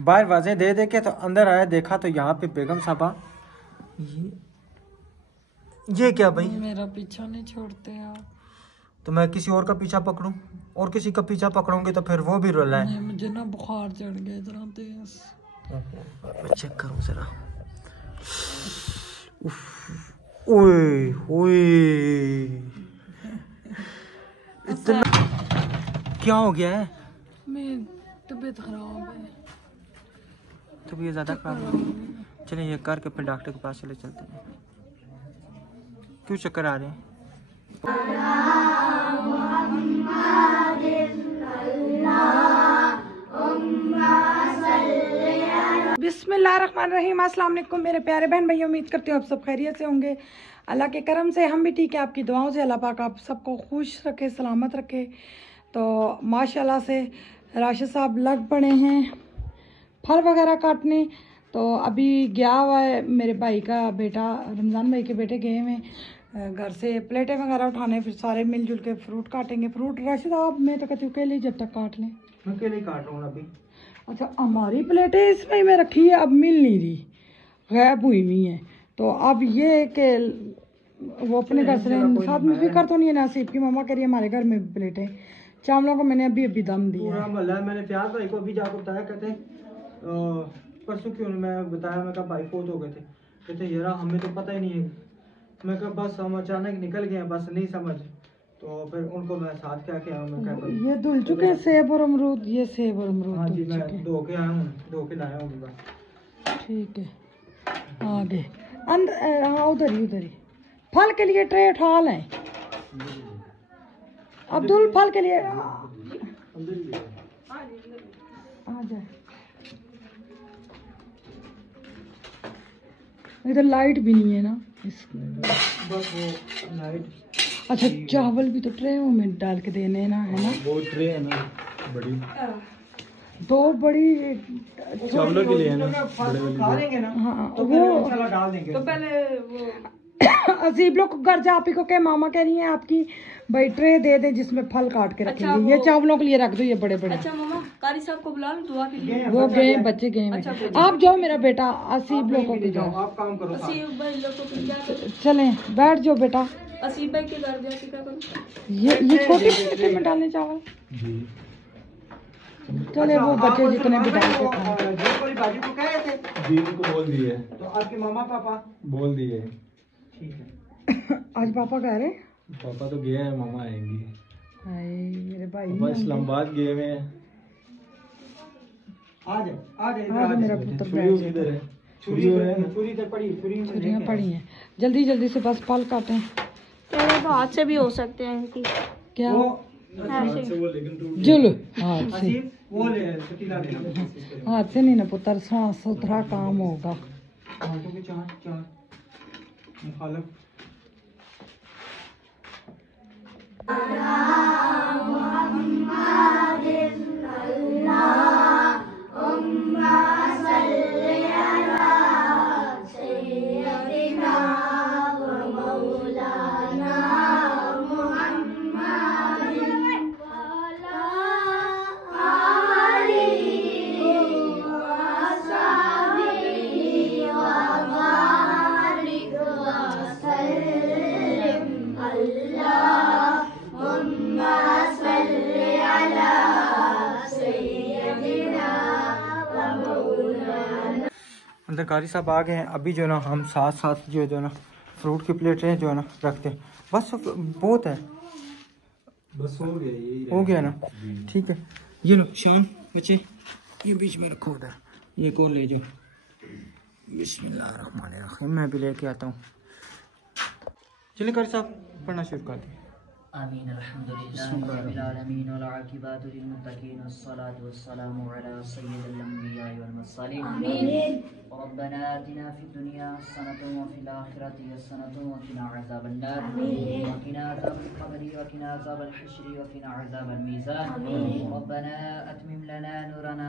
बाहर वाजे दे दे के तो अंदर आया, देखा तो यहाँ पे बेगम साहबा ये क्या भाई, मेरा पीछा नहीं छोड़ते आप। तो मैं किसी और का पीछा पकड़ूं, और किसी का पीछा पकड़ूंगी तो फिर वो भी रुला है। नहीं, मुझे ना बुखार चढ़ गया इतना तेज। चेक करूं जरा। ओए ओए, इतना क्या हो गया है? मेरी तबीयत खराब है। तबीयत ज्यादा खराब है? चलिए ये करके फिर डॉक्टर के पास चले चलते हैं। क्यों चक्कर आ रहे हैं? बिस्मिल्लाहिर्रहमानिर्रहीम। अस्सलाम वालेकुम मेरे प्यारे बहन भाई, उम्मीद करती हूँ आप सब खैरियत से होंगे। अल्लाह के करम से हम भी ठीक है, आपकी दुआओं से अल्लाह पाक आप सबको खुश रखे, सलामत रखे। तो माशाल्लाह से राशिद साहब लग पड़े हैं फल वगैरह काटने। तो अभी गया हुआ है मेरे भाई का बेटा, रमज़ान भाई के बेटे गए हुए घर से प्लेटें वगैरह उठाने, फिर सारे मिलजुल के फ्रूट काटेंगे। फ्रूट राशिद साहब मैं तो कहती हूँ अकेले जब तक काट लें। मैं अकेले काट रहा हूँ अभी। अच्छा, हमारी प्लेटें इसमें में रखी है, अब मिल नहीं रही, गायब हुई हुई है। तो अब ये कि वो अपने घर से साथ में फिक्र तो नहीं है नासिब की मम्मा कह रही है हमारे घर में प्लेटें। चावलों को मैंने अभी अभी दम दिया पूरा है। मोहल्ला, मैंने प्यार भाई को अभी जाकर बताया, कहते परसों क्यों मैं बताया, मैं कहा भाई फोत हो गए थे, कहते यार हमें तो पता ही नहीं है। मैं कहा बस हम अचानक निकल गए, बस नहीं समझ। तो फिर उनको मैं साथ क्या किया, मैं कहता ये धुल चुके सेब और अमरूद, ये सेब और अमरूद हाँ जी, धुल मैं चुके। धो के आया हूँ, धो के लाया हूँ बस। ठीक है, आगे अंदर, हाँ उधर ही फल के लिए ट्रे उठा लें अब्दुल, फल के लिए आ जाए। इधर लाइट भी नहीं है ना बस वो लाइट। अच्छा, चावल भी तो ट्रे में डाल के देने ना, है ना? वो ट्रे है ना बड़ी, दो बड़ी चावलों के लिए है ना, बड़े वाली खा लेंगे ना। हाँ तो वो इंशाल्लाह डाल देंगे। तो पहले वो अजीब लोग घर जा आप ही को क्या मामा कह रही हैं आपकी भाई ट्रे दे दे जिसमें फल काट के रखेंगे। अच्छा, ये चावलों के लिए रख दो, ये बड़े बड़े। अच्छा मामा, कारी साहब को बुला लो दुआ के लिए। वो गए, बच्चे गए। अच्छा, आप जाओ मेरा बेटा, असीब लोगों के जाओ, आप काम करो। असीब भाई लोगों को क्या करो, चलें बैठ जाओ बेटा। असीब भाई के घर जाके क्या करो, ये छोटी प्लेट में डालने चावल। चले वो बच्चे जितने भी डाल के खाएं। बाजू को कह रहे थे, दीदी को बोल दिए, तो आपके मामा पापा बोल दिए। ठीक है। आज पापा कह रहे, पापा तो गए हैं, मामा आएंगे। हाय मेरे भाई, पापा इस्लामाबाद गए हुए हैं। आज मेरा पुत्र इधर है, छुरी तो पड़ी, छुरियाँ पड़ी हैं। जल्दी जल्दी से बस फल काटें। तो हाथ से भी हो सकते हैं इनकी। क्या लेकिन जुल हाथ से, वो ले पतीला लेना, हाथ से नहीं ना पुत्र, साफ सुथरा काम होगा। हाथों के चार मुखालफ। अंदर कारी साहब आ गए हैं। अभी जो है ना हम साथ साथ जो है ना फ्रूट की प्लेटें जो है ना रखते हैं। बस बहुत है, बस हो गया, यही हो गया ना। ठीक है, ये लो शान बच्चे, ये बीच में रखो उधर, ये को ले जाओ। बिस्मिल्लाहिर्रहमानिर्रहीम, मैं भी लेके आता हूँ। चलिए कारी साहब पढ़ना शुरू कर दें। आमीन। अल्हम्दुलिल्लाहि रब्बिल आलमीन वल आक़िबतु लिल मुत्तक़ीन वस्सलातु वस्सलामु अला सय्यिदिल अंबिया'i वल मुरसलीन। आमीन। रब्बना आतिना फिद दुनिया हसनतन व फिल आखिरति हसनतन व क़िना अज़ाबन नार। आमीन। व क़िना अज़ाबल क़ब्रि व क़िना अज़ाबल हश्रि व क़िना अज़ाबल मीज़ान। आमीन। रब्बना अतमिम लना नूरना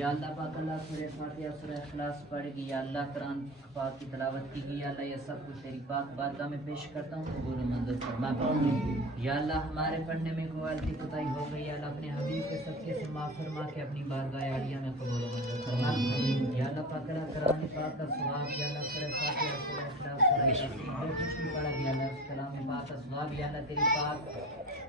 या अल्लाह पाक अल्लाह सूरह फातिहा सूरह इखलास पढ़ गई या अल्लाह कुरान पाक की तिलावत की गई या अल्लाह ये सब कुछ तेरी पाक बारगाह में पेश करता हूँ कबूल मंजूर फरमा या अल्लाह हमारे पढ़ने में कोई गलती कोताही हो गई या अल्लाह अपने हबीब के सदके से माफ फरमा के अपनी बारगाह आलिया में कबूल मंजूर फरमा या अल्लाह पाक अल्लाह कुरान पाक का सवाब या अल्लाह सूरह फातिहा सूरह इखलास सूरह यासीन जो कुछ भी पढ़ा गया अल्लाह कलाम पाक का सवाब या अल्लाह तेरी पाक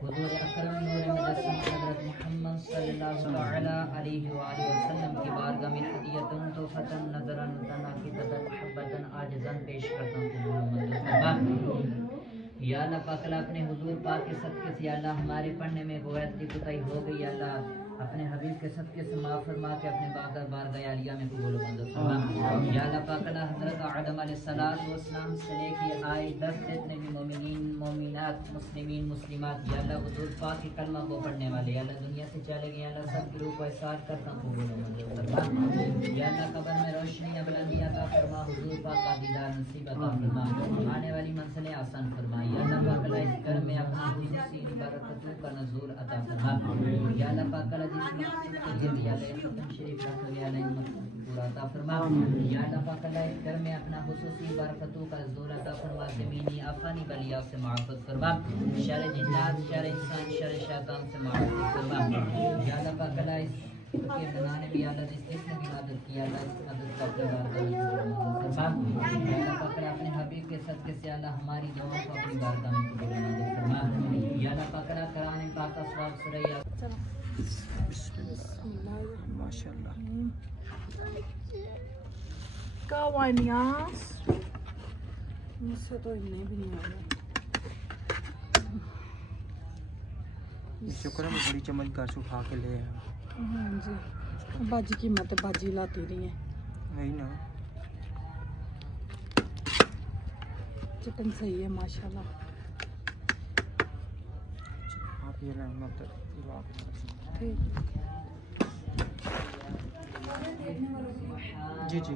हुजूर अकरम नूर मुजस्सम हज़रत मुहम्मद सल्लल्लाहु अलैहि वसल्लम की बारगाह में हदियतुन तोहफतन नज़रन तनाक़िदतन मुहब्बतन आजिज़न पेश करता हूँ या अल्लाह पाक अपने हुजूर पाक के सदके से या अल्लाह हमारे पढ़ने में गलती कोताही हो गई या अल्लाह अपने हबीब के सदके से माफ फरमा के अपने बारगाह आलिया में कबूल मंजूर फरमा या अल्लाह पाक हज़रत आदम अलैहिस्सलाम से लेके आए 10 जितने भी मोमिनीन मोमिनात मुस्लिमीन मुस्लिमात या अल्लाह हुजूर पाक के कलमा को पढ़ने वाले या अल्लाह दुनिया से चले गए अल्लाह सब की रूह को इसार करता हूँ कबूल मंजूर फरमा या अल्लाह कब्र में रोशनी बुलंदी अता फरमा हुजूर पाक का दीदार नसीब अता फरमा आने वाली मंजिलें आसान फरमा या अल्लाह पाक इस घर में अपनी खुसूसी बरकतों का नज़ूर अता फरमा या अल्लाह पाक जिस मकसद के लिए भी अल्लाह खत्म शरीफ रखा गया अल्लाह मकसद पूरा अता फरमा या अल्लाह पाक इस घर में अपना खुसूसी बरकतों का नज़ूर अता फरमा ज़मीनी आफानी बलिया से माफ़त फरमा शर जिन्नात शर इंसान शर शैतान से माफ़त फरमा या अल्लाह पाक के बनाने में अल्लाह जिसने भी मदद की अल्लाह इस मदद का फरमा या अल्लाह पाक अपने हबीब के सदके से अल्लाह हमारी दुआओं को अपनी बारगाह में कबूल मंजूर फरमा या अल्लाह पाक कुरान पाक का सवाब सुरैया माशाल्लाह Kawanias मुझसे तो इतने भी नहीं आ रहे शुक्र है मैं बड़ी चम्मच घर से उठा के ले आया हाँ जी बाजी की मत बाजी लाती रही है वही ना चिकन सही है माशाल्लाह आप ये लाइन मत ठीक जी जी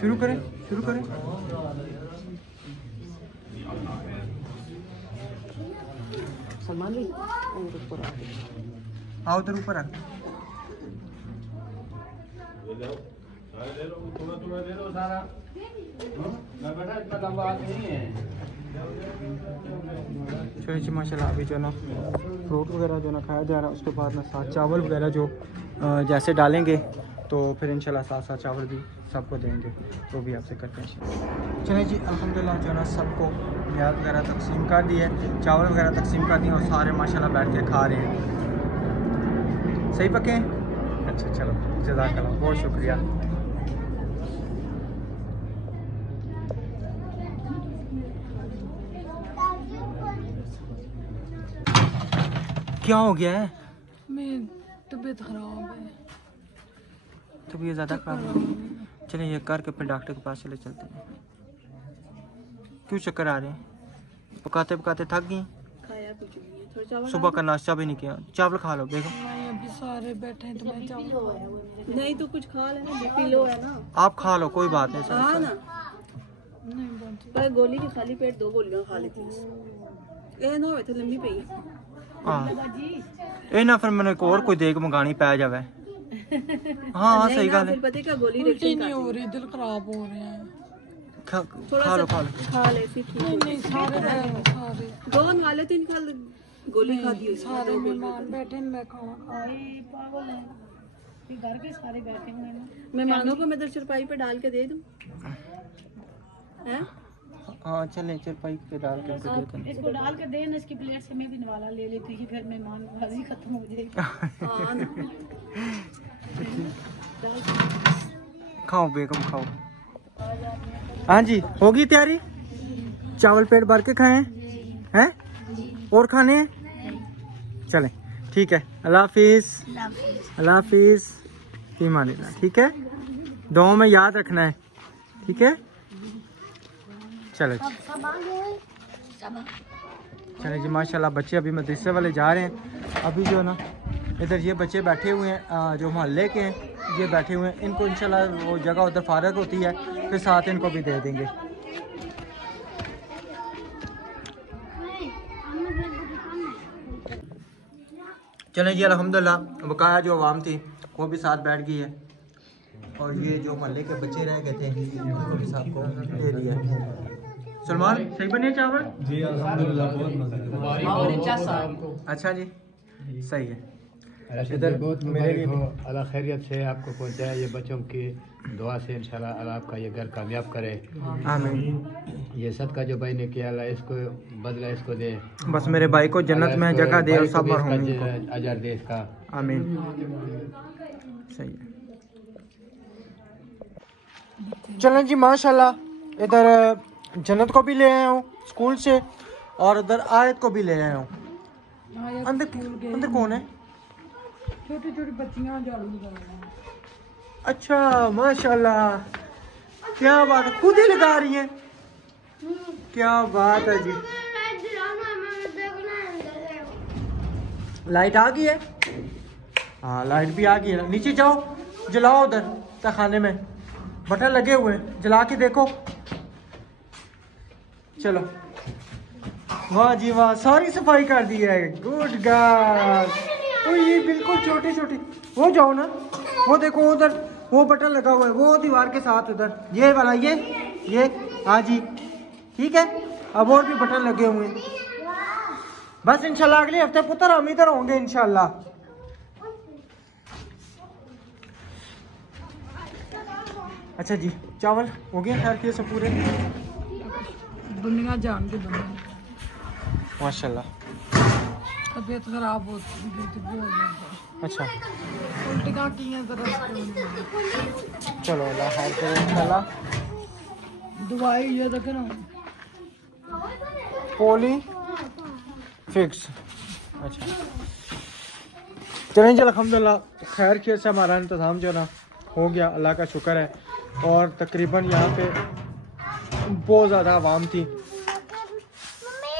शुरू करें सलमान जी और ऊपर आओ उधर ऊपर आ चलिए जी माशाल्लाह अभी जो ना फ्रूट वगैरह जो ना खाया जा रहा है उसके बाद ना साथ चावल वगैरह जो जैसे डालेंगे तो फिर इंशाल्लाह साथ साथ चावल भी सबको देंगे तो भी आपसे करते हैं। चलिए जी अल्हम्दुलिल्लाह जो ना सबको याद वगैरह तकसीम कर दी है चावल वगैरह तकसीम कर दिए और सारे माशाल्लाह बैठ के खा रहे हैं। सही पके हैं? अच्छा चलो जज़ाकल्लाह बहुत शुक्रिया। क्या हो गया है? मेरी तबीयत खराब है तबीयत ज़्यादा खराब है। चलिए ये करके फिर डॉक्टर के पास चले चलते हैं। क्यों चक्कर आ रहे हैं? पकाते पकाते थक गई? खाया कुछ नहीं है थोड़ा चावल सुबह का नाश्ता भी नहीं किया। चावल खा लो बेगम। नहीं अभी सारे बैठे हैं तो मैं चावल नहीं तो कुछ खा लेना बीपी लो है ना आप खा लो कोई बात नहीं हाँ सर। ना नहीं बंद पर गोली के खाली पेट 2 गोलियां खा लेती है ये ना होए तो लंबी पई हाँ ये ना फिर मैंने एक और कोई देख मंगानी पै जावे। हाँ हाँ सही गल है। फिर पता क्या गोली उल्टी रिएक्शन नहीं हो रही दिल खराब हो रहे हैं खा थोड़ा लो सा खा ले फिर ठीक नहीं नहीं सारे सारे 2 खा ले 3 खा ले गोली खा दी सारे मेहमान बैठे हैं मैं खाना खा पागल है घर के सारे बैठे हुए हैं मेहमानों को मैं इधर चरपाई पे डाल के दे दूं हैं हाँ चलें चरपाई पे डाल के उनको देते हैं। इसको डाल के देना, इसकी प्लेट से मैं भी निवाला ले लेती थी, फिर मेहमान नवाजी खत्म हो जाएगी। हाँ ना। खाओ बेगम खाओ। हाँ जी होगी तैयारी, चावल पेट भर के खाएं हैं और खाने हैं? चलें ठीक है, अल्लाह हाफिज। अल्लाह हाफिज, ईमान अल्लाह। ठीक है, दुआओं में याद रखना है, ठीक है। चलो चले जी माशाल्लाह, बच्चे अभी मदरसे वाले जा रहे हैं। अभी जो है ना इधर ये बच्चे बैठे हुए हैं जो मोहल्ले के हैं, ये बैठे हुए हैं। इनको इंशाल्लाह वो जगह उधर फारग होती है, फिर साथ इनको भी दे देंगे। चलें जी अल्हम्दुलिल्लाह, बकाया जो आवाम थी वो भी साथ बैठ गई है, और ये जो मोहल्ले के बच्चे रह गए थे उनको भी साथ को दे दिया है। सलमान सही बने चावल? जी अल्हम्दुलिल्लाह, बहुत मज़े। अच्छा जी सही है। इधर बहुत मेरे को अल्लाह खैरियत से आपको पहुंचाए, ये बच्चों की दुआ से इंशाल्लाह अल्लाह आपका ये घर कामयाब करे। आमीन। ये सदका जो भाई ने किया अल्लाह इसको बदला इसको दे, बस मेरे भाई को जन्नत में जगह दे और सब मरहूम को अजर दे इसका। आमीन। सही है। चलें जी माशाल्लाह, इधर जन्नत को भी ले आया हूँ स्कूल से, और उधर आयत को भी ले आया हूँ। अंदर कौन है? छोटी छोटी बच्चियां झाड़ू लगा रही हैं। अच्छा माशाल्लाह, क्या बात है, खुद ही लगा रही हैं, क्या बात है जी। लाइट आ गई है? हाँ लाइट भी आ गई है। नीचे जाओ जलाओ, उधर तहखाने में बटन लगे हुए हैं, जला के देखो। चलो वाह जी वाह, सारी सफाई कर दी है, गुड गर्ल। तो ये बिल्कुल छोटी छोटी, वो जाओ ना, वो देखो उधर वो बटन लगा हुआ है, वो दीवार के साथ उधर ये वाला, ये हाँ जी ठीक है। अब और भी बटन लगे हुए हैं। बस इंशाल्लाह अगले हफ्ते पुत्र हम इधर होंगे इंशाल्लाह। अच्छा जी चावल हो गए खैर के से पूरे? दुनिया जान के दुनिया माशाल्लाह। तबीयत खराब होती है। अच्छा उल्टियाँ की हैं जरा, चलो अल्लाह खैर करे इंशाल्लाह। दवाई ये देखे ना, पोली फिक्स। अच्छा चलें जी अल्हम्दुलिल्लाह, खैर खैर से हमारा इंतज़ाम जो ना हो गया, अल्लाह का शुक्र है। और तकरीबन यहाँ पे बहुत ज़्यादा आवाम थी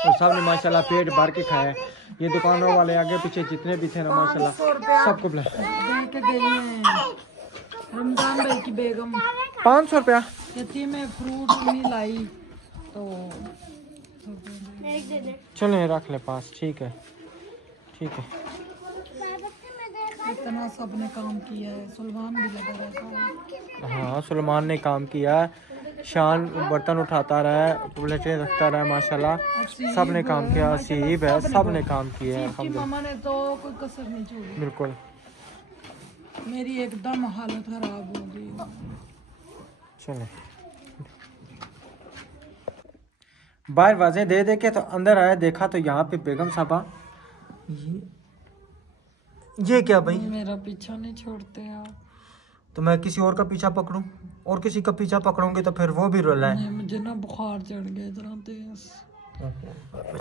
और सब ने माशाल्लाह पेट भर के खाया। ये दुकानों वाले आगे पीछे जितने भी थे ना माशाल्लाह सबको बुलाया। दे के गई हैं रमजान भाई की बेगम, 500 रुपया कहती मैं फ्रूट नहीं लाई तो चलें रख ले पास, ठीक है ठीक है। इतना सब ने काम किया है, सुलेमान भी लगा रहता है। हाँ सुलेमान ने काम किया है, शान बर्तन उठाता रहा है, प्लेटें रखता रहा है माशाल्लाह, सब ने काम किया। सीब है, सब ने काम किया है अल्हम्दुलिल्लाह। मामा ने तो कोई कसर नहीं छोड़ी। बिल्कुल मेरी एकदम हालत खराब हो गई। चले बाहर वाजे दे दे के तो अंदर आया, देखा तो यहाँ पे बेगम साहबा ये क्या भाई? मेरा पीछा नहीं छोड़ते आप। तो मैं किसी और का पीछा पकड़ूं, और किसी का पीछा पकड़ूंगे तो फिर वो भी रोला है। नहीं, मुझे ना बुखार चढ़ गया इतना तेज।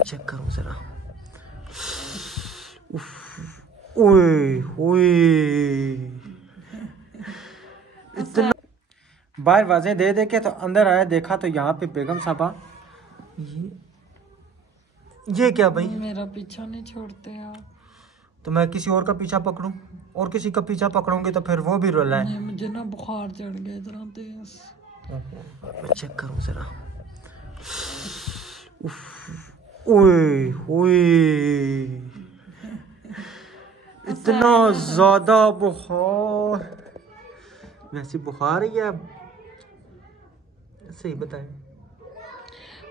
चेक करूं जरा। ओए ओए इतना बाहर वाजे दे दे के तो अंदर आया, देखा तो यहाँ पे बेगम साहबा ये क्या भाई? मेरा पीछा नहीं छोड़ते आप। तो मैं किसी और का पीछा पकड़ूं, और किसी का पीछा पकड़ूंगे तो फिर वो भी रोला है। नहीं, मुझे ना बुखार चढ़ गया इतना तेज। चेक करूं जरा। ओए ओए इतना ज्यादा बुखार, वैसे बुखार ही है? सही बताएं।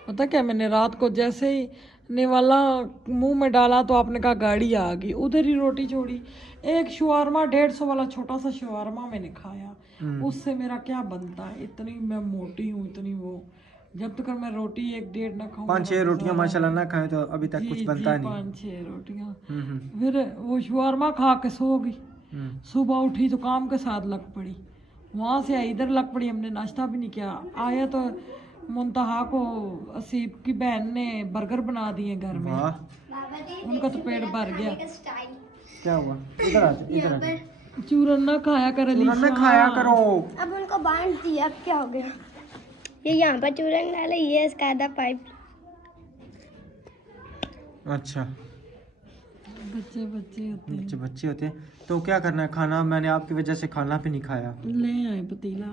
पता क्या, मैंने रात को जैसे ही निवाला मुंह में डाला तो आपने कहा गाड़ी आ गई, उधर ही रोटी छोड़ी। एक शवारमा 150 वाला छोटा सा शवारमा मैंने खाया, उससे मेरा क्या बनता है? इतनी मैं मोटी हूँ, इतनी वो जब तक मैं रोटी 1-1.5 ना खाऊं 5-6 रोटियां माशाल्लाह ना खाएं तो अभी तक कुछ बनता नहीं। 5-6 रोटियां। हम्म। फिर वो शवारमा खा के सो गई। हम्म। सुबह उठी तो काम के साथ लग पड़ी, वहां से आई इधर लग पड़ी। हमने नाश्ता भी नहीं किया। आया तो मुंतहा को असीब की बहन ने बर्गर बना दिए घर में। उनका तो पेट भर गया। क्या हुआ? इधर आ इधर आ। चूरन ना खाया कर, चूरन ना खाया करो। अब उनको बांध दिया, अब क्या हो गया? ये यहाँ पर चूरन डाले, ये इसका आधा पाइप। अच्छा बच्चे बच्चे होते हैं तो क्या करना है? खाना मैंने आपकी वजह से खाना भी नहीं खाया। ले आए पतीला,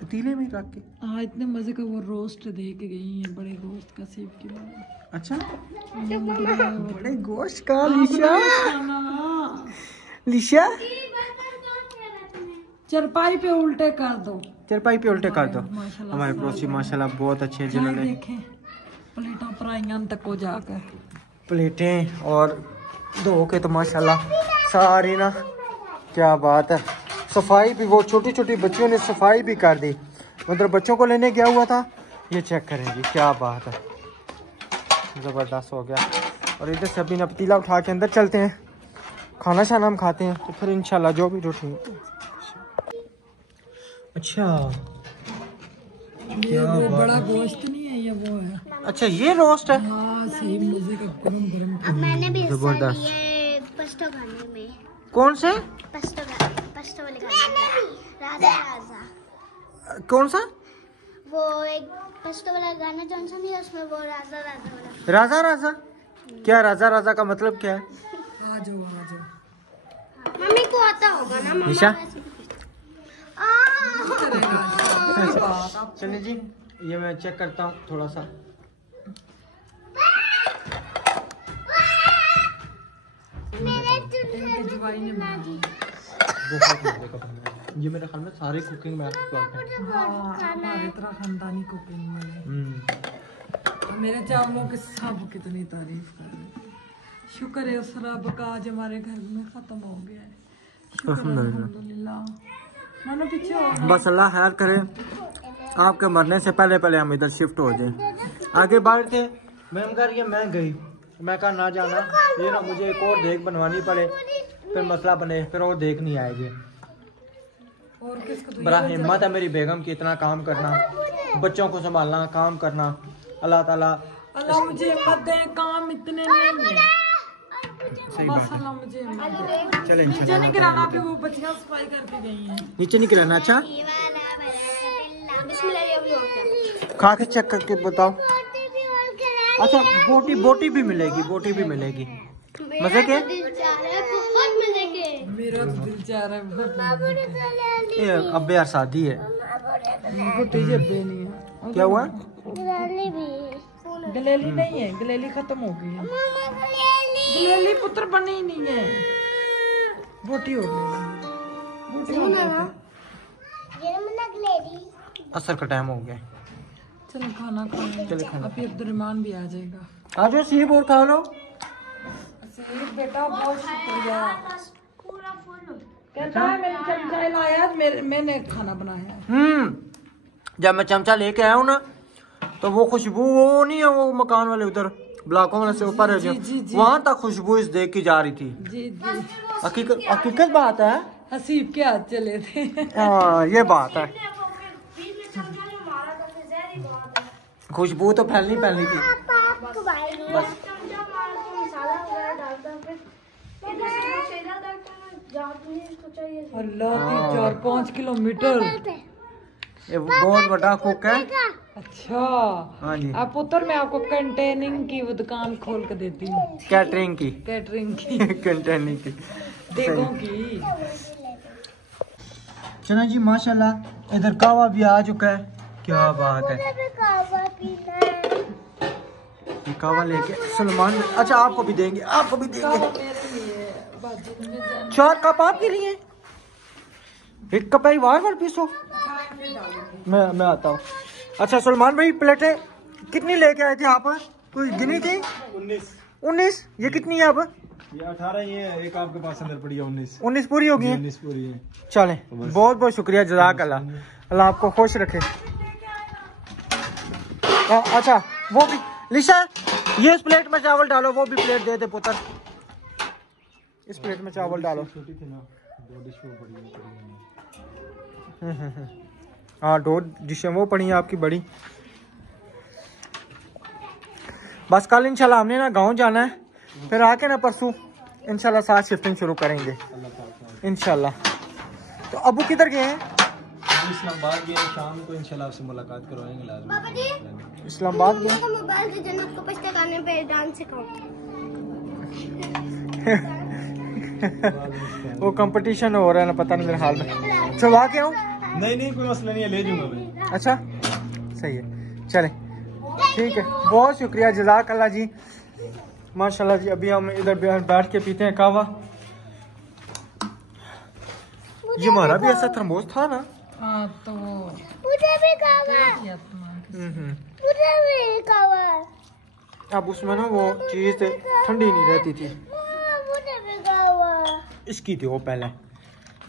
पतीले में रख के। हाँ इतने मजे का वो रोस्ट दे के गई है, बड़े गोश्त का सीप की। अच्छा बड़े गोश्त का लिशा चरपाई पे उल्टे कर दो, चरपाई पे उल्टे कर दो। माशाल्लाह हमारे पड़ोसी माशाल्लाह बहुत अच्छे हैं जिन्होंने देखे प्लेटा पराइयां तक को जाकर प्लेटें और धो के तो माशाल्लाह सारी ना, क्या बात है। सफाई भी, वो छोटी छोटी बच्चियों ने सफाई भी कर दी। मतलब बच्चों को लेने गया हुआ था, ये चेक करें जी, क्या बात है, ज़बरदस्त हो गया। और इधर से अभी ना पतीला उठा के अंदर चलते हैं, खाना शाना हम खाते हैं तो फिर इंशाल्लाह जो भी रोटी। अच्छा ये वो बड़ा गोश्त नहीं है, ये वो है। अच्छा ये रोस्ट है। हाँ सही मजे का गरम गरम। अब मैंने भी जबरदस्त। ये पस्तो खाने में, कौन से? पस्तो वाले खाने में, राजा कौन सा? वो एक पस्तो वाला गाना जौन सा नहीं है, उसमें वो राजा वाला। राजा राजा? क्या राजा राजा का मतलब क्या है? आ जाओ। मम्मी को आता होगा ना मम्मा। निशा चलिए जी, ये मैं चेक करता हूँ थोड़ा सा। ये मेरे ख्याल में सारे कुकिंग में एक्सपर्ट हैं। हमारे तरह खानदानी कुकिंग में मेरे चावलों की सब कितनी तारीफ कर रहे हैं। शुक्र है उस रब का आज हमारे घर में खत्म हो गया है। शुक्र है, अल्हम्दुलिल्लाह। मानो पीछे हो ना। बस अल्लाह खैर करे, आपके मरने से पहले पहले हम इधर शिफ्ट हो जाए। आगे बाहर थे मैम कर रही है, मैं गई, मैं कहा ना जाना, ये ना मुझे एक और देख बनवानी पड़े, फिर मसला बने, फिर वो देख नहीं आएगी। और किसको बड़ा हिम्मत है मेरी बेगम की, इतना काम करना, बच्चों को संभालना, काम करना। अल्लाह ताला अल्लाह मुझे हिम्मत दे, काम इतने नहीं है। बस अल्लाह मुझे हिम्मत दे। चले नीचे नहीं गिराना, भी वो बच्चियां सफाई करके गई हैं। नीचे नहीं गिराना। अच्छा बिस्मिल्लाह। खा के चेक करके बताओ। अच्छा बोटी बोटी भी मिलेगी, बोटी भी मिलेगी। मजे के? बहुत मजे के। मेरा तो दिल चाह रहा है बहुत। ये अब यार शादी है। बोटी जब्बे नहीं है। क्या हुआ? गलेली नहीं है, गलेली खत्म हो गई है। गलेली पुत्र बनी ही नहीं है, बोटी हो गई। बोटी हो गई। असर का टाइम हो गया, चलो खाना खाएं। चलो खाना। अभी अब्दुर्रहमान भी आ जाएगा। आ जाओ सीब और खा लो। सीब बेटा बहुत शुक्रिया। कहता है मैंने चमचा लाया, मैंने खाना बनाया। जब मैं चमचा लेके आया हूँ ना, तो वो खुशबू, वो नहीं है वो मकान वाले उधर ब्लॉकों वाले से ऊपर है जो, वहाँ तक खुशबू इस देख की जा रही थी। जी जी, हकीकत बात है। हसीब के हाथ चले थे। हाँ ये बात है, खुशबू तो फैलनी थी। बस अल्लाह की 4-5 किलोमीटर। ये बहुत बड़ा कुक है। अच्छा हाँ जी, आप पुत्र, मैं आपको कंटेनिंग की वो दुकान खोल के देती हूँ, कैटरिंग की। कैटरिंग की, कंटेनिंग की। देगों की। चलो जी माशाल्लाह, इधर कावा भी आ चुका है। क्या बात है, ये कावा लेके सलमान। अच्छा आपको भी देंगे, आपको भी देंगे। 4 कप आपके लिए, 1 कप ही वार पीसो। मैं आता हूँ। अच्छा सलमान भाई, प्लेटें कितनी लेके आए थे आप? कोई गिनी थी? 19। ये कितनी है अब? ये 18 ही है, एक आपके पास अंदर पड़ी है 19 पूरी होगी। 19 पूरी है। चलें, बहुत बहुत शुक्रिया, जज़ाक अल्लाह, अल्लाह आपको खुश रखे। अच्छा वो भी लिशा, ये इस प्लेट में चावल डालो, वो भी प्लेट दे दे पुत्र, इस प्लेट में चावल डालो। छोटी थी ना, 2 डिश वो बड़ी हाँ 2 डिशें वो पड़ी हैं आपकी बड़ी। बस कल इंशाल्लाह हमने ना गांव जाना है, फिर आके ना परसों इंशाल्लाह साथ शिफ्टिंग शुरू करेंगे इंशाल्लाह। तो अबू किधर गए हैं? इस्लामाबाद गए, शाम को इंशाल्लाह आपसे मुलाकात करवाएंगे लाजमी। इस्लामाबाद गए। मोबाइल से जन्नत को पछताने पे डांस सिखाऊं। वो कंपटीशन हो रहा है ना, पता नहीं मेरे हाल में। चलवा के आऊँ? नहीं कोई मसला नहीं है, ले जाऊंगा मैं। अच्छा सही है, चले ठीक है, बहुत शुक्रिया, जज़ाकल्लाह जी, माशाल्लाह जी। अभी हम इधर बैठ के पीते हैं कहवा। ये हमारा भी ऐसा थर्मोस था ना? हाँ तो मुझे भी कहवा, मुझे भी कहवा। अब उसमें ना वो चीज ठंडी नहीं रहती थी। मुझे भी कहवा। इसकी थी वो पहले।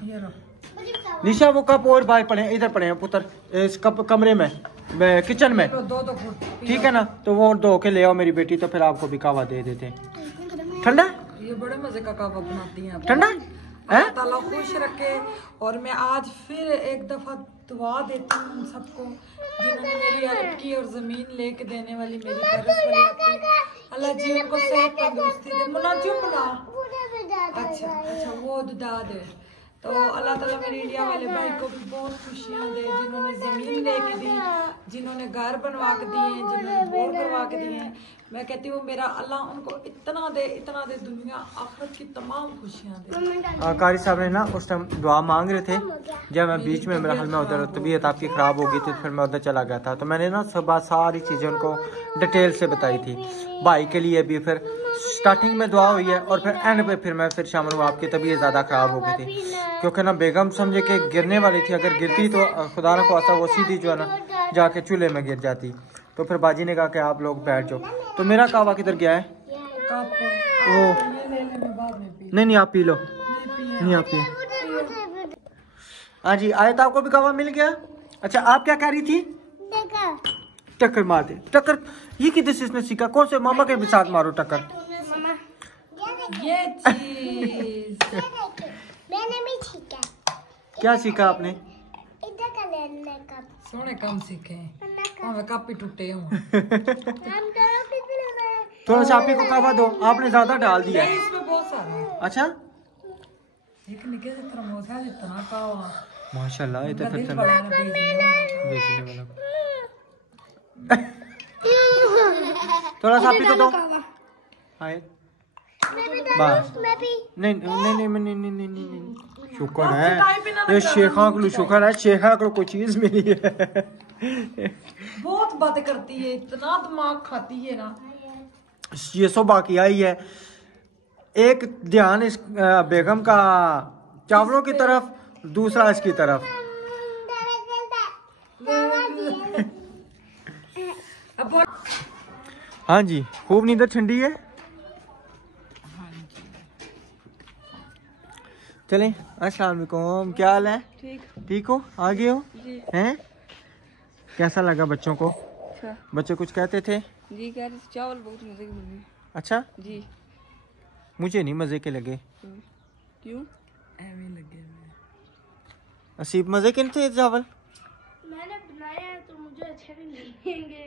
ये लो। निशा वो कप और बाहर पड़े हैं, इधर पड़े हैं पुत्र, इस कप कमरे में, किचन में, 2 फुट ठीक है ना? तो वो धो के ले आओ मेरी बेटी, तो फिर आपको भी कहवा दे देते हैं। ठंडा ये बड़े मजे का कहवा बनाती हैं। ठंडा है? ताला खुश रखे। और मैं आज फिर एक दफा दुआ देती हूँ उन सबको जिन्होंने मेरी हेल्प की और जमीन लेके देने वाली मेरी परस वाली अपनी, अल्लाह जी उनको सेहत तंदुरुस्ती दे। मुना चुप ना। अच्छा वो दुदा दे। तो अल्लाह ताला मेरे इंडिया वाले भाई को भी बहुत खुशियाँ दे, जिन्होंने ज़मीन लेके दी, जिन्होंने घर बनवा के दिए, जिन्होंने बोर करवा के दिए। मैं कहती हूँ मेरा अल्लाह उनको इतना दे दुनिया आखिरत की तमाम खुशियाँ दे। कारी साहब ने ना उस टाइम दुआ मांग रहे थे, जब मैं बीच में मेरा हाल में उधर तबीयत आपकी ख़राब हो गई थी, फिर मैं उधर चला गया था। तो मैंने ना सुबह सारी चीज़ें उनको डिटेल से बताई थी, भाई के लिए भी। फिर स्टार्टिंग में दुआ हुई है और फिर एंड पे फिर मैं शामिल हुआ। आपकी तबीयत ज़्यादा ख़राब हो गई थी क्योंकि ना बेगम समझे कि गिरने वाली थी, अगर गिरती तो खुदा न ख्वास्ता वो सीधी जो है ना जाके चूल्हे में गिर जाती। तो फिर बाजी ने कहा कि आप लोग बैठ जाओ। तो मेरा कहवा किधर गया है? वो नहीं आप पी लो, नहीं आप पी। हाँ जी आयत, आपको भी कहवा मिल गया। अच्छा आप क्या कह रही थी? टक्कर मार दे। टक्कर ये किधर से इसने सीखा? कौन से मामा के भी साथ मारो टक्कर? ये चीज मैंने भी सीखा। क्या सीखा आपने? इधर का लेने का। सोने कम सीखे, हमें कापी टूटे हूँ। थोड़ा सा आप ही को कहवा दो, आपने ज्यादा डाल दिया है। इसमें बहुत सारा है। अच्छा एक निके से थर्मोस है इतना कहवा माशाल्लाह, ये तो फिर दिल बड़ा है देखने वाला। थोड़ा सा आप ही को दो। हाय बस नहीं शुक्र है ये शेखा को, शुक्र है शेखा को कोई चीज मिली है। बहुत बातें करती है, इतना दिमाग खाती है ना। ये सो बाकी आई है। एक ध्यान इस बेगम का चावलों की तरफ, दूसरा इसकी तरफ। हाँ जी खूब नींदर ठंडी है। चलें अस्सलाम वालेकुम, क्या हाल है? ठीक हो? आ गए हो हैं? कैसा लगा बच्चों को? अच्छा। बच्चे कुछ कहते थे? जी कह रहे चावल बहुत मजे के बने। अच्छा जी मुझे नहीं मजे के लगे। क्यों? ऐਵੇਂ लगे असीब मजे के थे चावल? मैंने बनाया तो मुझे अच्छे नहीं लगेंगे।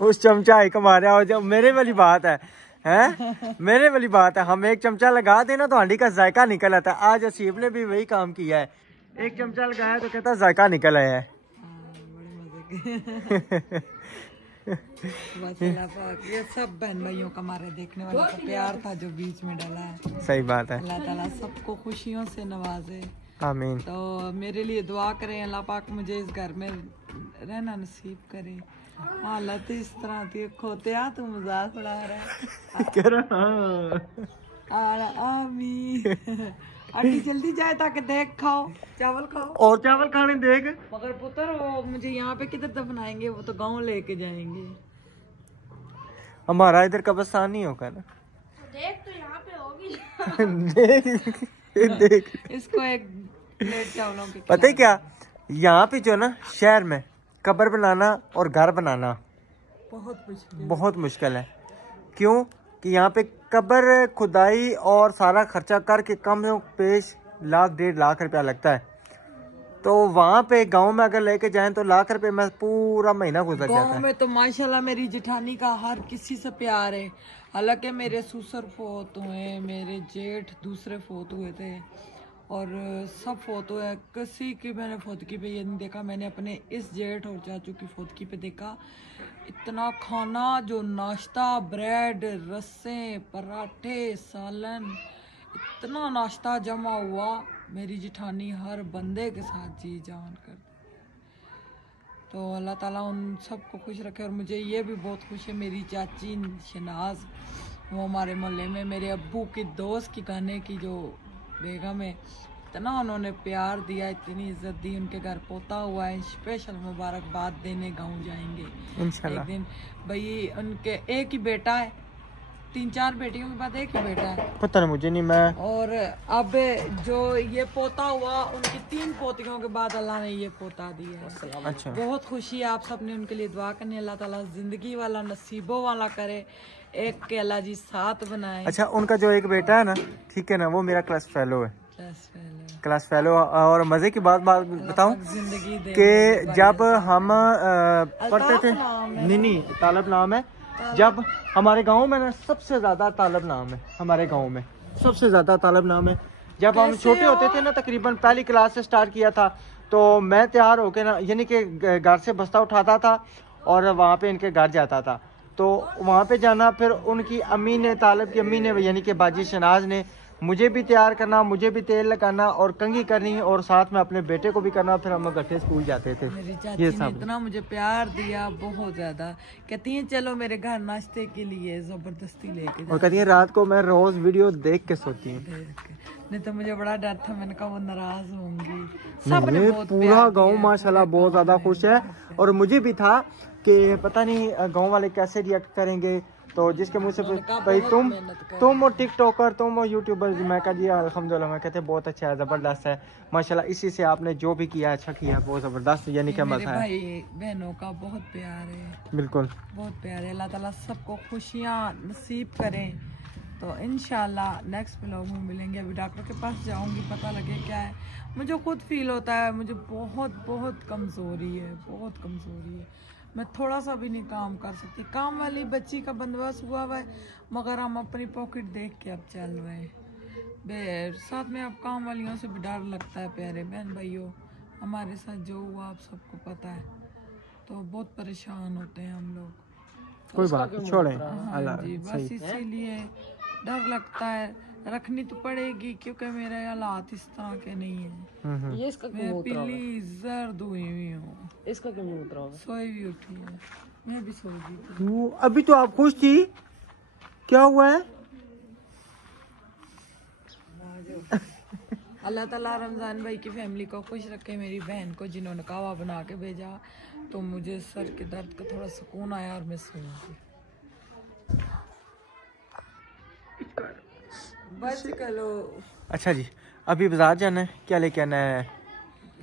उस चमचा ही कमाया हो, जब मेरे वाली बात है हैं? मेरे वाली बात है, हम एक चमचा लगा देना तो हांडी का जायका निकल आता है। आज असीब ने भी वही काम किया है, एक चमचा लगाया तो कहता जायका निकल आया है। ये सब बहन भाइयों का हमारे देखने वाले का प्यार था जो बीच में डाला है। सही बात है। अल्लाह ताला सबको खुशियों से नवाजे। आमीन। तो मेरे लिए दुआ करें, अल्लाह पाक मुझे इस घर में रहना नसीब करे। हालत इस तरह देखो त्या तू मजाक उड़ा रहा है। आमीन। आंटी जल्दी जाए ताकि देख खाओ, चावल खाओ। और चावल खाने देख। मगर पुत्र वो मुझे यहाँ पे किधर दफनाएंगे, वो तो गांव लेके जाएंगे। हमारा इधर कब्रिस्तान नहीं होगा ना। देख तो यहाँ पे होगी। देख इसको एक प्लेट चावलों की पता है क्या, यहाँ पे जो ना शहर में कब्र बनाना और घर बनाना बहुत मुश्किल बहुत मुश्किल है। क्यों कि यहाँ पे कब्र खुदाई और सारा खर्चा करके कम से कम पेश 1.5 रुपया लगता है। तो वहाँ पे गांव में अगर लेके जाएं तो 1 लाख रुपए में पूरा महीना गुजर जाता गाँव है। में तो माशाल्लाह मेरी जेठानी का हर किसी से प्यार है। हालांकि मेरे ससुर फोत हुए, मेरे जेठ दूसरे फोत हुए थे और सब फोत हुए, किसी की मैंने फोतकी पे ये नहीं देखा। मैंने अपने इस जेठ और चाचू की फोतकी पे देखा इतना खाना, जो नाश्ता, ब्रेड, रस्से, पराठे, सालन, इतना नाश्ता जमा हुआ। मेरी जिठानी हर बंदे के साथ जी जान कर। तो अल्लाह ताला उन सबको खुश रखे। और मुझे ये भी बहुत खुश है, मेरी चाची शनाज, वो हमारे मोहल्ले में मेरे अब्बू की दोस्त की कहने की जो बेगम है, इतना उन्होंने प्यार दिया, इतनी इज्जत दी। उनके घर पोता हुआ है, स्पेशल मुबारकबाद देने गाँव जाएंगे इंशाल्लाह। एक दिन। भाई उनके एक ही बेटा है, 3-4 बेटियों के बाद एक ही बेटा है। पता नहीं मुझे नहीं, मैं और अब जो ये पोता हुआ, उनकी 3 पोतियों के बाद अल्लाह ने ये पोता दिया है। अच्छा बहुत खुशी है। आप सब ने उनके लिए दुआ करनी, अल्लाह ताला जिंदगी वाला नसीबों वाला करे, एक के अल्लाह जी साथ बनाए। अच्छा, उनका जो एक बेटा है ना, ठीक है ना, वो मेरा क्लास फेलो है, बस पहले क्लास फेलो। और मजे की बात बताऊं जिंदगी दे कि जब हम पढ़ते थे, नाम है। नहीं तालब नाम है। जब हमारे गांव में ना सबसे ज्यादा तालब नाम है, हमारे गांव में सबसे ज्यादा तालब नाम है। जब हम छोटे होते थे ना, तकरीबन पहली क्लास से स्टार्ट किया था, तो मैं तैयार होके ना, यानी कि घर से बस्ता उठाता था और वहाँ पे इनके घर जाता था। तो वहाँ पे जाना, फिर उनकी अम्मी ने, तालब की अम्मी ने, यानी कि बाजी शनाज ने मुझे भी तैयार करना, मुझे भी तेल लगाना और कंघी करनी, और साथ में अपने बेटे को भी करना। फिर हम इकट्ठे स्कूल जाते थे। मेरी चाची ये ने सब इतना मुझे प्यार दिया, बहुत ज्यादा। कहती हैं चलो मेरे घर नाश्ते के लिए, जबरदस्ती लेके और कहती है रात को मैं रोज वीडियो देख के सोती हूँ। नहीं तो मुझे बड़ा डर था, मैंने कहा वो नाराज होंगी। सब ने नहीं, बहुत पूरा प्यार गांव दिया, माशाल्लाह पूरे बहुत गाँव ज्यादा में खुश है। और मुझे भी था कि पता नहीं गांव वाले कैसे रिएक्ट करेंगे। तो जिसके मुंह से भाई तुम टिकटॉकर, तुम यूट्यूबर, मैं कह दिया अल्हम्दुलिल्लाह। मैं कहते बहुत अच्छा है, जबरदस्त है माशाल्लाह। इसी से आपने जो भी किया अच्छा किया, बहुत जबरदस्त, यानी कि मजा है। भाई बहनों का बहुत प्यार है, बिल्कुल बहुत प्यार है। अल्लाह ताला सबको खुशियाँ नसीब करें। तो इंशाल्लाह नेक्स्ट व्लॉग में मिलेंगे। अभी डॉक्टर के पास जाऊंगी, पता लगे क्या है। मुझे खुद फील होता है मुझे बहुत बहुत कमज़ोरी है, बहुत कमज़ोरी है। मैं थोड़ा सा भी नहीं काम कर सकती। काम वाली बच्ची का बंदोबस्त हुआ हुआ है, मगर हम अपनी पॉकेट देख के अब चल रहे हैं। साथ में अब काम वालियों से भी डर लगता है। प्यारे बहन भाइयों, हमारे साथ जो हुआ आप सबको पता है, तो बहुत परेशान होते हैं हम लोग। कोई बात नहीं, छोड़े हाँ अल्लाह जी, बस इसीलिए डर लगता है। रखनी तो पड़ेगी क्योंकि मेरे हालात इस तरह के नहीं है। ये इसका मैं पीली जर्द हुई हूँ, इसका क्यों नहीं उतरा? सोई भी उठी है, मैं भी सो गई थी। वो अभी तो आप खुश थी, क्या हुआ है? अल्लाह ताला रमज़ान भाई की फैमिली को खुश रखे। मेरी बहन को जिन्होंने कहवा बना के भेजा, तो मुझे सर के दर्द का थोड़ा सुकून आया और मैं सो गई। बस कलो। अच्छा जी, अभी बाजार जाना है, क्या लेके आना है?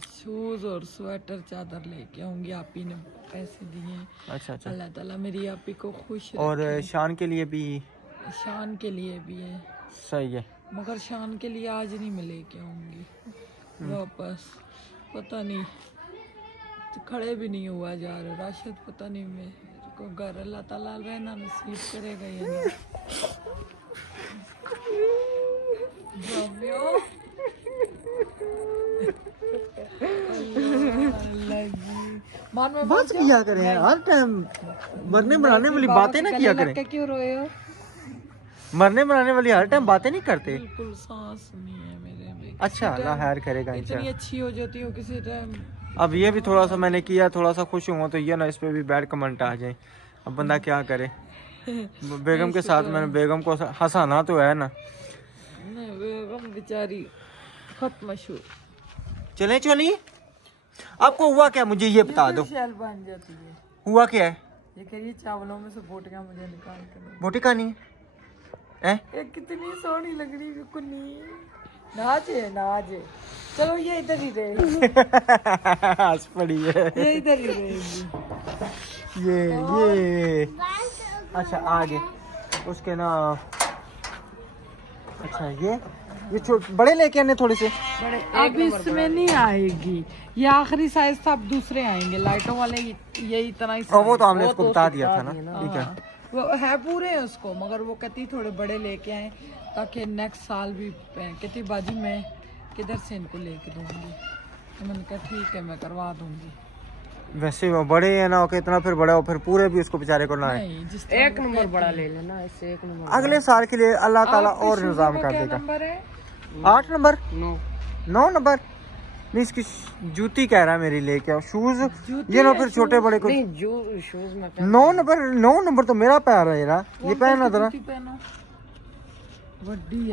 शूज और स्वेटर चादर लेके आऊंगी। आप ही ने पैसे दिए। अच्छा अच्छा। अल्लाह ताला मेरी आप ही को खुश और रखे। शान के लिए भी शान के लिए भी है, सही है। मगर शान के लिए आज नहीं मैं लेके आऊंगी वापस। पता नहीं तो खड़े भी नहीं हुआ जा रहा राशिद, पता नहीं मेरे को घर अल्लाह ताला रहना नसीब करेगा या नहीं। बस किया करें यार, हर टाइम मरने बनाने वाली बातें ना किया करें। क्यों रोए हो? मरने बनाने वाली हर टाइम बातें नहीं करते। बिल्कुल सांस नहीं है मेरे में। अच्छा, अल्लाह खैर करेगा इतनी इंशाल्लाह। अच्छी हो जाती हो किसी टाइम। अब ये भी थोड़ा सा मैंने किया, थोड़ा सा खुश हुआ तो ये ना इस पे भी बैड कमेंट आ जाए। अब बंदा क्या करे। बेगम के साथ मैंने बेगम को हंसाना तो है ना। बेगम बेचारी खत्म शू। चले चोनी, आपको हुआ क्या मुझे ये बता दो। शैल बन जाती है। हुआ क्या है? ये करिए चावलों में से बोटियां मुझे निकाल कर। बोटी खानी है? कितनी सोहनी लग रही है कुन्नी। नाजे नाजे। चलो ये इधर ही रहेगी, हंस पड़ी है। ये इधर ही रहेगी। ये अच्छा आगे उसके ना, अच्छा ये बड़े लेके आने थोड़े से। अब इसमें नहीं आएगी, ये आखिरी साइज था, अब दूसरे आएंगे लाइटों वाले, ये इतना ही और वो तो हमने उसको बता दिया था ना, ठीक है। वो है पूरे हैं उसको, मगर वो कहती थोड़े बड़े लेके आए ताकि नेक्स्ट साल भी कहती बाजी मैं किधर से इनको लेके दूंगी, तो मैंने कहा ठीक है मैं करवा दूंगी। वैसे वो बड़े है ना, ओके इतना फिर बड़ा हो फिर पूरे भी उसको बेचारे को ना है। नहीं, जिस एक नंबर बड़ा ले लेना, इससे एक नंबर। अगले साल के लिए अल्लाह ताला और निजाम कर देगा। नंबर है 8 नंबर 9 नंबर नहीं, इसकी जूती कह रहा है मेरी लेके आओ, शूज ये ना फिर छोटे बड़े को। नहीं जो शूज में 9 नंबर तो मेरा पैर है यार, ये पहनना जरा।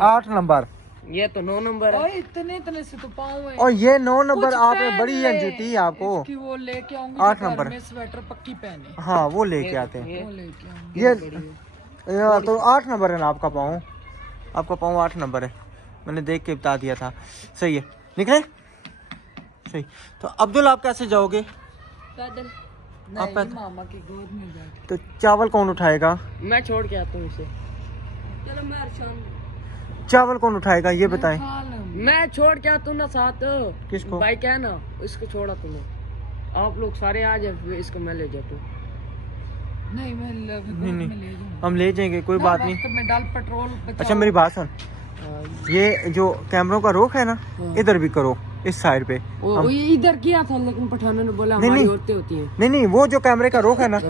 8 नंबर, ये तो 9 नंबर है। इतने से तो पाँव है। और ये 9 नंबर कुछ आपने पहन बड़ी है ले। जूती आपको। इसकी वो लेके आऊंगी 8 नंबर में स्वेटर पक्की पहने, हाँ वो लेके आते हैं वो लेके आऊंगी। ये तो 8 नंबर है ना आपका पाँव, आपका पाँव 8 नंबर है, मैंने देख के बता दिया था। सही है, निकले सही। तो अब्दुल आप कैसे जाओगे? पैदल आप नहीं, पैदल? मामा की गोद में बैठ। तो चावल कौन उठाएगा? मैं छोड़ के आता हूँ इसे। चलो मैं अरशान चावल कौन उठाएगा ये बताएं। मैं छोड़ के आता हूँ ना साथ। किसको? बाइक है ना, इसको छोड़ा तुम्हें। आप लोग सारे आ जाए, इसको मैं ले जाता हूँ। नहीं मैं नहीं हम ले जाएंगे, कोई बात नहीं। तो मैं डाल पेट्रोल अच्छा मेरी बात सुन, ये जो कैमरों का रुख है ना, इधर भी करो, इस साइड पे। वो इधर किया था लेकिन पठानों ने बोला हमारी औरतें होती हैं। नहीं वो जो कैमरे का रुख है ना,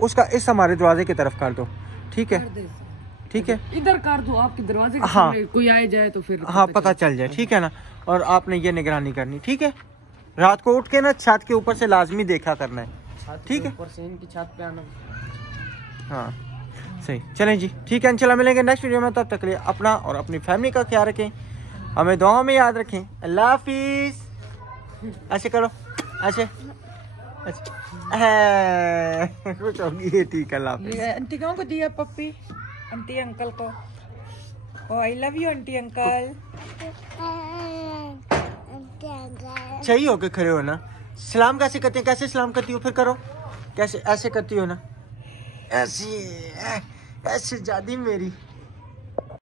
उसका इस हमारे दरवाजे की तरफ कर दो, ठीक है? ठीक है, इधर कर दो, आपके दरवाजे के हाँ। सामने कोई आए जाए तो फिर हाँ पता चल जाए, ठीक है ना। और आपने ये निगरानी करनी, ठीक है? रात को उठ के ना छत के ऊपर से लाजमी देखा करना है, ठीक है? ऊपर से इनकी छत पे आना। हाँ सही, चलें जी, ठीक है। इंशाल्लाह मिलेंगे नेक्स्ट वीडियो में, तब तक के लिए अपना और अपनी फैमिली का ख्याल रखें, हमें दुआओं में याद रखें। अल्लाह हाफिज। ऐसे करो, ऐसे कुछ होगी, ठीक है। अल्लाह हाफिज। आंटी को दिया पप्पी, आंटी अंकल को। Oh I love you aunty uncle. सही होके खड़े हो ना। सलाम कैसे करते हैं? कैसे सलाम करती हो? फिर करो कैसे, ऐसे करती हो ना, ऐसी ऐसे जादी मेरी।